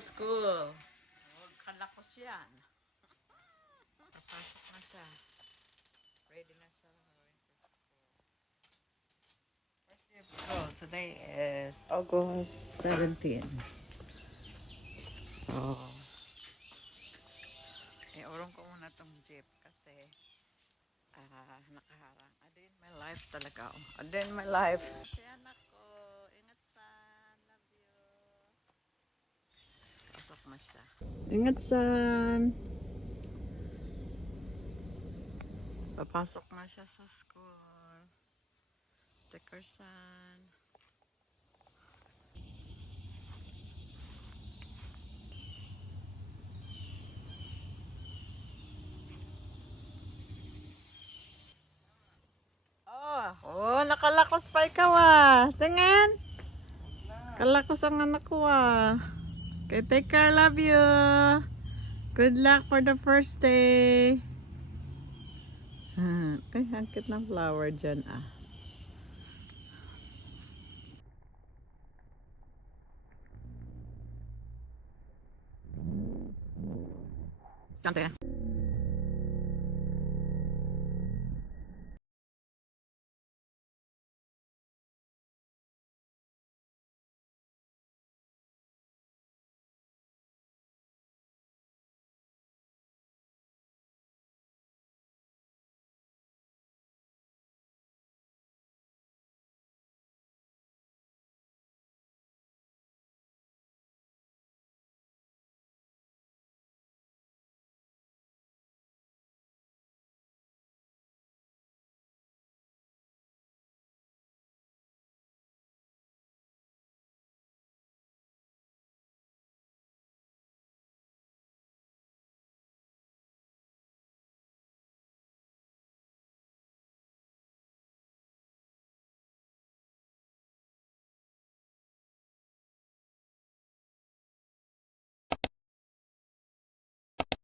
of school. Kalakos yan. Papasok na siya. Ready na siya going to school. First day of school. Today is August 17. So, urong ko muna tong jeep kasi nakaharang. Adin my life talaga. Adin my life. Si anak ko, ingat sa love you. Pasok na siya. Ingat san. Papasok na siya sa school. Take her son. Oh, nakalakos pa ikaw Tingin. Kalakos ang anak ko Okay, take care, love you. Good luck for the first day. Ay, ang cute ng flower dyan Kante.